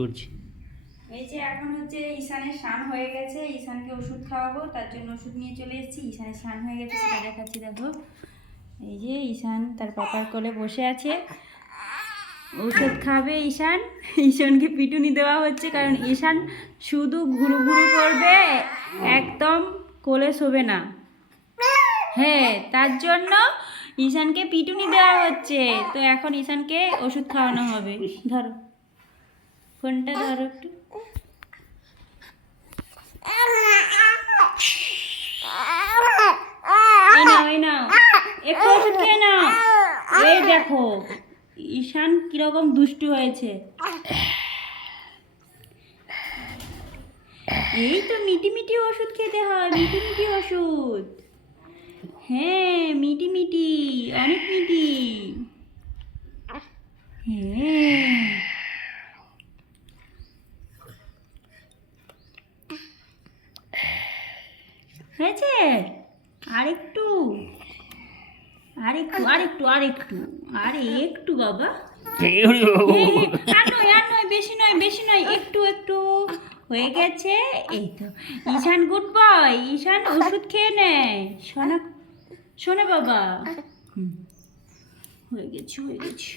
করছি। এই যে এখন হচ্ছে ঈশানের স্নান হয়ে গেছে, ঈশানকে ওষুধ খাওয়াবো, তার জন্য ওষুধ নিয়ে চলে এসেছি। ঈশানের স্নান হয়ে গেছে, সেটা দেখাচ্ছি। দেখো, এই যে ঈশান তার পাপার কোলে বসে আছে, ওষুধ খাবে ঈশান। ঈশানকে পিটুনি দেওয়া হচ্ছে, কারণ ঈশান শুধু ঘুরু ঘুরু করবে, একদম কোলে শোবে না। হ্যাঁ, তার জন্য ঈশানকে পিটুনি দেওয়া হচ্ছে। তো এখন ঈশানকে ওষুধ খাওয়ানো হবে। ধরো ফোনটা, ধরো একটু। এই নাও, একটু ওষুধ খেয়ে নাও। এই দেখো ঈশান কিরকম দুষ্টু হয়েছে। এই তো মিটি মিটি ওষুধ খেতে হয়, মিটি মিটি ওষুধ। হ্যাঁ, মিটি মিটি, অনেক মিটি। হ্যাঁ, হয়েছে। আরেকটু, আরেকটু, আরেকটু, আরেকটু, আরে একটু বাবা। আর নয়, আর নয়, বেশি নয়, বেশি নয়, একটু একটু হয়ে গেছে। এই তো ঈশান গুড বয়। ঈশান ওষুধ খেয়ে নেয়, শোনা শোনা বাবা। হুম, হয়ে গেছে, হয়ে গেছে।